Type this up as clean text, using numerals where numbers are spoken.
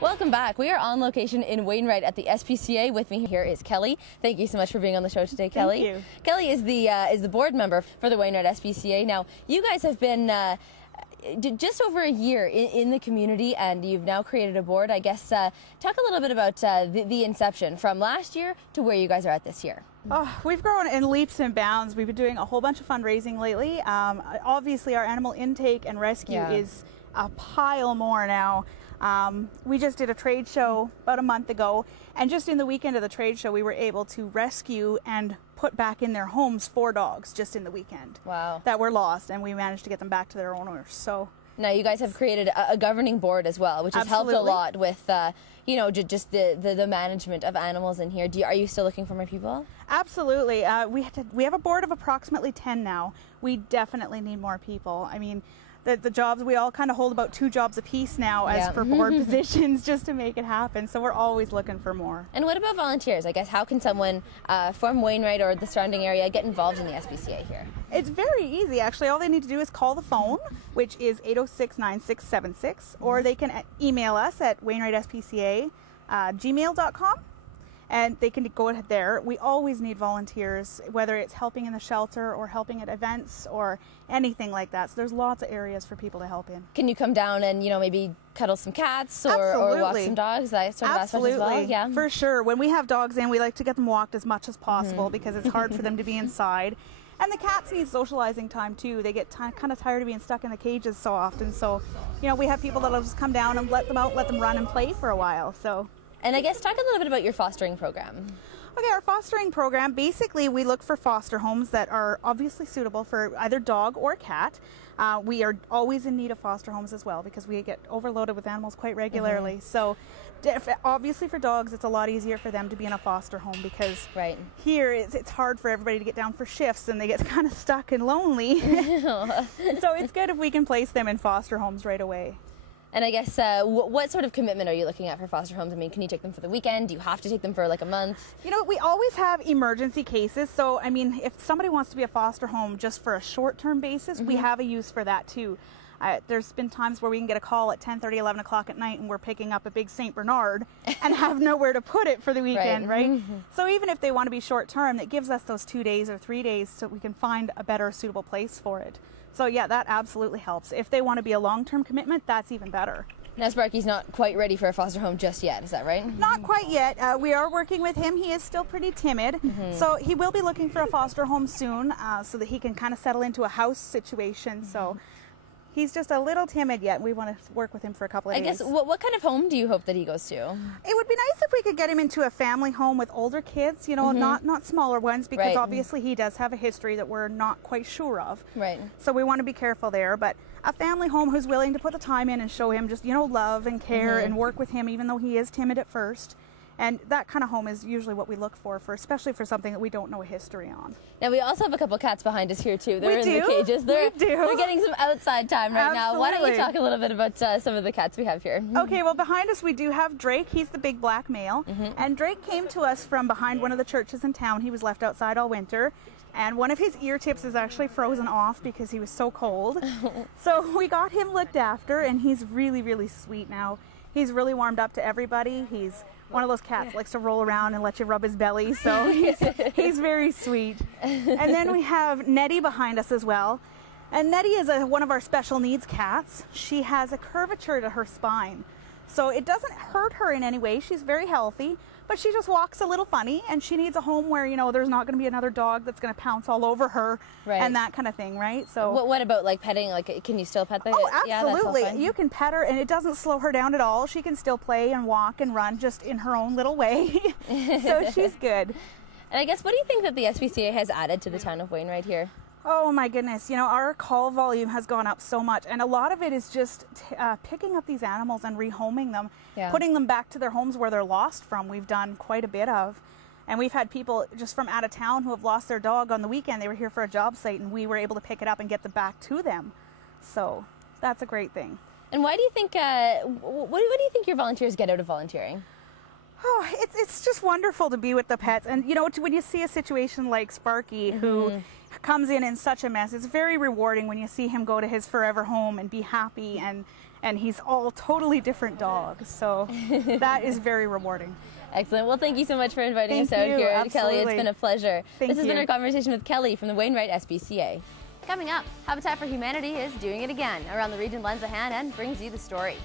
Welcome back. We are on location in Wainwright at the Spca. With me here is Kelly. Thank you so much for being on the show today, Kelly. Thank you. Kelly is the board member for the Wainwright Spca. Now, you guys have been just over a year in the community, and you've now created a board. I guess talk a little bit about the inception from last year to where you guys are at this year. Oh, we've grown in leaps and bounds. We've been doing a whole bunch of fundraising lately. Obviously, our animal intake and rescue is a pile more now. We just did a trade show about a month ago, and just in the weekend of the trade show, we were able to rescue and put back in their homes 4 dogs just in the weekend. Wow. That were lost, and we managed to get them back to their owners. So now you guys have created a governing board as well, which has helped a lot with you know, just the management of animals in here. Are you still looking for more people? Absolutely. We have a board of approximately 10 now. We definitely need more people. I mean, the jobs, we all kind of hold about 2 jobs apiece now as for board positions just to make it happen. So we're always looking for more. And what about volunteers? I guess how can someone from Wainwright or the surrounding area get involved in the Spca here? It's very easy, actually. All they need to do is call the phone, which is 806-9676, or they can email us at wainwrightspca@gmail.com. And they can go there. We always need volunteers, whether it's helping in the shelter or helping at events or anything like that. So there's lots of areas for people to help in. Can you come down and, you know, maybe cuddle some cats or walk some dogs? That sort of aspect as well? Yeah, for sure. When we have dogs in, we like to get them walked as much as possible because it's hard for them to be inside. And the cats need socializing time too. They get kind of tired of being stuck in the cages so often. So, you know, we have people that'll just come down and let them out, let them run and play for a while. And I guess talk a little bit about your fostering program. Okay, our fostering program, basically we look for foster homes that are obviously suitable for either dog or cat. We are always in need of foster homes as well because we get overloaded with animals quite regularly. So obviously for dogs, it's a lot easier for them to be in a foster home because here it's hard for everybody to get down for shifts and they get kind of stuck and lonely. So it's good if we can place them in foster homes right away. And I guess, what sort of commitment are you looking at for foster homes? I mean, can you take them for the weekend? Do you have to take them for like a month? You know, we always have emergency cases. So, I mean, if somebody wants to be a foster home just for a short-term basis, we have a use for that too. There's been times where we can get a call at 10:30, 11 o'clock at night and we're picking up a big St. Bernard and have nowhere to put it for the weekend, right? So even if they want to be short-term, it gives us those 2 days or 3 days so we can find a better suitable place for it. So yeah, that absolutely helps. If they want to be a long-term commitment, that's even better. Now Sparky's not quite ready for a foster home just yet, is that right? Not quite yet. We are working with him. He is still pretty timid. So he will be looking for a foster home soon so that he can kind of settle into a house situation. So he's just a little timid yet. We want to work with him for a couple of days. I guess, what kind of home do you hope that he goes to? It would be nice if we could get him into a family home with older kids, you know, not smaller ones, because obviously he does have a history that we're not quite sure of. So we want to be careful there. But a family home who's willing to put the time in and show him just, you know, love and care and work with him, even though he is timid at first. And that kind of home is usually what we look for, especially for something that we don't know a history on. Now, we also have a couple cats behind us here, too. They're in the cages. They're getting some outside time right now. Why don't you talk a little bit about some of the cats we have here? Okay, well, behind us we do have Drake. He's the big black male. And Drake came to us from behind one of the churches in town. He was left outside all winter. And one of his ear tips is actually frozen off because he was so cold. So we got him looked after, and he's really, really sweet now. He's really warmed up to everybody. He's one of those cats that likes to roll around and let you rub his belly, so he's very sweet. And then we have Nettie behind us as well. And Nettie is one of our special needs cats. She has a curvature to her spine. So it doesn't hurt her in any way. She's very healthy, but she just walks a little funny, and she needs a home where, you know, there's not going to be another dog that's going to pounce all over her and that kind of thing, right? So what about like petting? Like, can you still pet the? Oh, absolutely. Yeah, you can pet her, and it doesn't slow her down at all. She can still play and walk and run just in her own little way. So she's good. And I guess, what do you think that the Spca has added to the town of Wainwright here? Oh my goodness, you know, our call volume has gone up so much, and a lot of it is just picking up these animals and rehoming them, putting them back to their homes where they're lost from. We've done quite a bit of, and we've had people just from out of town who have lost their dog on the weekend. They were here for a job site, and we were able to pick it up and get them back to them. So that's a great thing. And why do you think, what do you think your volunteers get out of volunteering? Oh, it's just wonderful to be with the pets. And, you know, when you see a situation like Sparky, who comes in such a mess, it's very rewarding when you see him go to his forever home and be happy, and he's all totally different dogs. So that is very rewarding. Excellent. Well, thank you so much for inviting us out here, Absolutely. Kelly. It's been a pleasure. Thank This has you. been our conversation with Kelly from the Wainwright SPCA. Coming up, Habitat for Humanity is doing it again. Around the Region lends a hand and brings you the story.